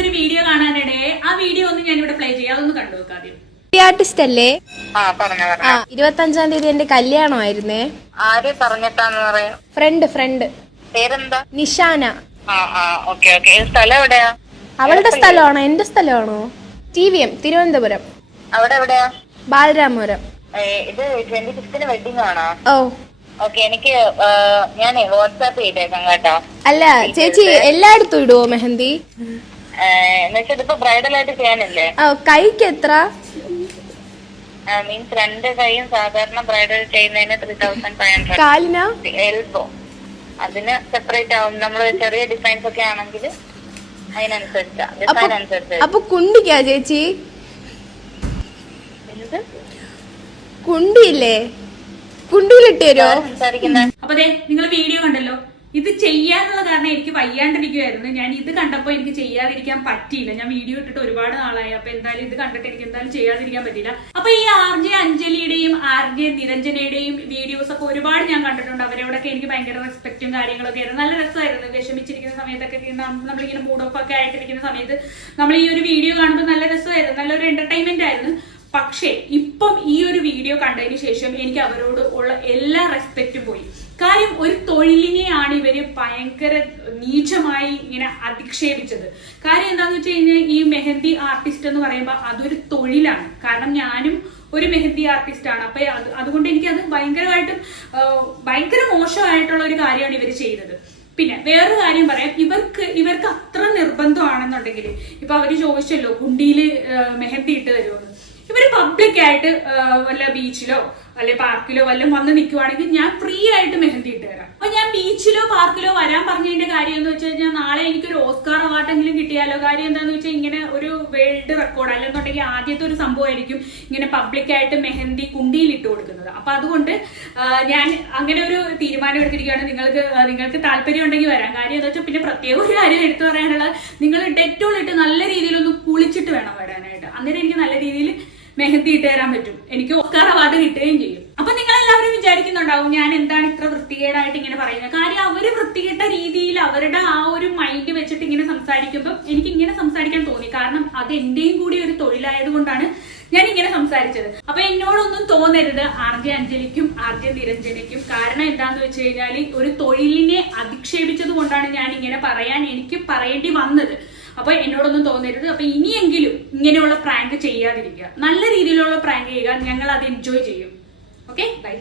ഒരു വീഡിയോ കാണാനിടെ ആ വീഡിയോ ഒന്ന് ഞാൻ ഇവിടെ പ്ലേ ചെയ്യാം, അതൊന്ന് കണ്ടു നോക്കാം ആദ്യം. ആർട്ടിസ്റ്റ് അല്ലേ? 25-ാം തീയതി എന്റെ കല്യാണമായിരുന്നേ. ആര് പറഞ്ഞിട്ടാന്ന് പറയാ? ഫ്രണ്ട് പേരെന്താ? നിഷാന. സ്ഥലം എവിടെയാ? അവളുടെ സ്ഥലമാണോ എന്റെ സ്ഥലമാണോ? TVM തിരുവനന്തപുരം. അവിടെ എവിടെയാ? ബാലരാമപുരം. ഇത് 25th വെഡിങ് ആണോ? ഓ ഓക്കെ, എനിക്ക് ഞാൻ വാട്സാപ്പ് ചെയ്തേക്കാം കേട്ടോ. അല്ല ചേച്ചി എല്ലായിടത്തും ഇടുവോ മെഹന്തി? എന്നുവെച്ചാൽ ഇതിപ്പോ ബ്രൈഡൽ ആയിട്ട് ചെയ്യാനല്ലേ? കൈക്ക് എത്ര? മീൻസ് 2 കൈയും സാധാരണ ബ്രൈഡൽ ചെയ്യുന്നതിന് 3500. കാലിനാ? എൽബോ അതിന് സെപ്പറേറ്റ് ആവും. നമ്മള് ചെറിയ ഡിസൈൻസ് ഒക്കെ ആണെങ്കിൽ അതിനനുസരിച്ചാ, ഡിസൈൻ അനുസരിച്ച്. അപ്പൊ കുണ്ടിക്കാ ചേച്ചി? കുണ്ടിയില്ലേ? കുണ്ടിയിലിട്ട് തരുമോ? സംസാരിക്കുന്നത്. അപ്പൊ അതെ, നിങ്ങൾ വീഡിയോ കണ്ടല്ലോ. ഇത് ചെയ്യാനുള്ള കാരണം എനിക്ക് വയ്യാണ്ടിരിക്കുമായിരുന്നു. ഞാൻ ഇത് കണ്ടപ്പോൾ എനിക്ക് ചെയ്യാതിരിക്കാൻ പറ്റിയില്ല. ഞാൻ വീഡിയോ ഇട്ടിട്ട് ഒരുപാട് നാളായി. അപ്പൊ എന്തായാലും ഇത് കണ്ടിട്ട് എനിക്ക് എന്തായാലും ചെയ്യാതിരിക്കാൻ പറ്റില്ല. അപ്പൊ ഈ RJ അഞ്ജലിയുടെയും RJ നിരഞ്ജനയുടെയും വീഡിയോസ് ഒക്കെ ഒരുപാട് ഞാൻ കണ്ടിട്ടുണ്ട്. അവരോടൊക്കെ എനിക്ക് ഭയങ്കര റെസ്പെക്റ്റും കാര്യങ്ങളൊക്കെ ആയിരുന്നു. നല്ല രസമായിരുന്നു. വിഷമിച്ചിരിക്കുന്ന സമയത്തൊക്കെ നമ്മളിങ്ങനെ മൂഡ് ഓഫ് ഒക്കെ ആയിട്ടിരിക്കുന്ന സമയത്ത് നമ്മൾ ഈ ഒരു വീഡിയോ കാണുമ്പോൾ നല്ല രസമായിരുന്നു, നല്ലൊരു എന്റർടൈൻമെന്റ് ആയിരുന്നു. പക്ഷേ ഇപ്പം ഈ ഒരു വീഡിയോ കണ്ടതിന് ശേഷം എനിക്ക് അവരോട് ഉള്ള എല്ലാ റെസ്പെക്റ്റും പോയി. കാര്യം ഒരു തൊഴിലിനെയാണ് ഇവര് ഭയങ്കര നീചമായി ഇങ്ങനെ അധിക്ഷേപിച്ചത്. കാര്യം എന്താന്ന് വെച്ച് കഴിഞ്ഞാൽ ഈ മെഹന്തി ആർട്ടിസ്റ്റ് എന്ന് പറയുമ്പോൾ അതൊരു തൊഴിലാണ്. കാരണം ഞാനും ഒരു മെഹന്തി ആർട്ടിസ്റ്റ് ആണ്. അപ്പൊ അതുകൊണ്ട് എനിക്കത് ഭയങ്കര മോശമായിട്ടുള്ള ഒരു കാര്യമാണ് ഇവർ ചെയ്തത്. പിന്നെ വേറൊരു കാര്യം പറയാം, ഇവർക്ക് അത്ര നിർബന്ധമാണെന്നുണ്ടെങ്കിൽ ഇപ്പൊ അവര് ചോദിച്ചല്ലോ കുണ്ടിയില് മെഹന്തി ഇട്ട് തരുമെന്ന്. ഇവര് പബ്ലിക്കായിട്ട് വല്ല ബീച്ചിലോ അല്ലെ പാർക്കിലോ വല്ലതും വന്ന് നിൽക്കുവാണെങ്കിൽ ഞാൻ ഫ്രീ ആയിട്ട് മെഹന്തി ഇട്ട് തരാം. അപ്പൊ ഞാൻ ബീച്ചിലോ പാർക്കിലോ വരാൻ പറഞ്ഞതിന്റെ കാര്യം എന്ന് വെച്ച് കഴിഞ്ഞാൽ നാളെ എനിക്കൊരു ഓസ്കാർ അവാർഡെങ്കിലും കിട്ടിയാലോ. കാര്യം എന്താന്ന് വെച്ചാൽ ഇങ്ങനെ ഒരു വേൾഡ് റെക്കോർഡ് അല്ലെന്നുണ്ടെങ്കിൽ ആദ്യത്തെ ഒരു സംഭവമായിരിക്കും ഇങ്ങനെ പബ്ലിക്കായിട്ട് മെഹന്തി കുണ്ടിയിൽ ഇട്ട് കൊടുക്കുന്നത്. അപ്പൊ അതുകൊണ്ട് ഞാൻ അങ്ങനെ ഒരു തീരുമാനം എടുത്തിരിക്കുകയാണ്. നിങ്ങൾക്ക് താല്പര്യം ഉണ്ടെങ്കിൽ വരാം. കാര്യം എന്താ വെച്ചാൽ പിന്നെ പ്രത്യേക ഒരു കാര്യം എടുത്തു പറയാനുള്ളത്, നിങ്ങൾ ഡെറ്റോൾ ഇട്ട് നല്ല രീതിയിലൊന്ന് കുളിച്ചിട്ട് വേണം വരാനായിട്ട്. അന്നേരം എനിക്ക് നല്ല രീതിയിൽ മെഹന്തി ഇട്ട് തരാൻ പറ്റും. എനിക്ക് ഓസ്കാർ അവാർഡ് കിട്ടുകയും ചെയ്യും. അപ്പൊ നിങ്ങൾ എല്ലാവരും വിചാരിക്കുന്നുണ്ടാവും ഞാൻ എന്താണ് ഇത്ര വൃത്തികേടായിട്ട് ഇങ്ങനെ പറയുന്നത്. കാര്യം അവര് വൃത്തികെട്ട രീതിയിൽ അവരുടെ ആ ഒരു മൈൻഡ് വെച്ചിട്ട് ഇങ്ങനെ സംസാരിക്കുമ്പോൾ എനിക്ക് ഇങ്ങനെ സംസാരിക്കാൻ തോന്നി. കാരണം അത് എന്റെയും കൂടി ഒരു തൊഴിലായത് കൊണ്ടാണ് ഞാൻ ഇങ്ങനെ സംസാരിച്ചത്. അപ്പൊ എന്നോടൊന്നും തോന്നരുത് RJ അഞ്ജലിക്കും RJ നിരഞ്ജനയ്ക്കും. കാരണം എന്താന്ന് വെച്ച് കഴിഞ്ഞാൽ ഒരു തൊഴിലിനെ അധിക്ഷേപിച്ചത് കൊണ്ടാണ് ഞാൻ ഇങ്ങനെ എനിക്ക് പറയേണ്ടി വന്നത്. അപ്പൊ എന്നോടൊന്നും തോന്നരുത്. അപ്പൊ ഇനിയെങ്കിലും ഇങ്ങനെയുള്ള പ്രാങ്ക് ചെയ്യാതിരിക്കുക, നല്ല രീതിയിലുള്ള പ്രാങ്ക് ചെയ്യുക. ഞങ്ങൾ അത് എൻജോയ് ചെയ്യും. Okay, by.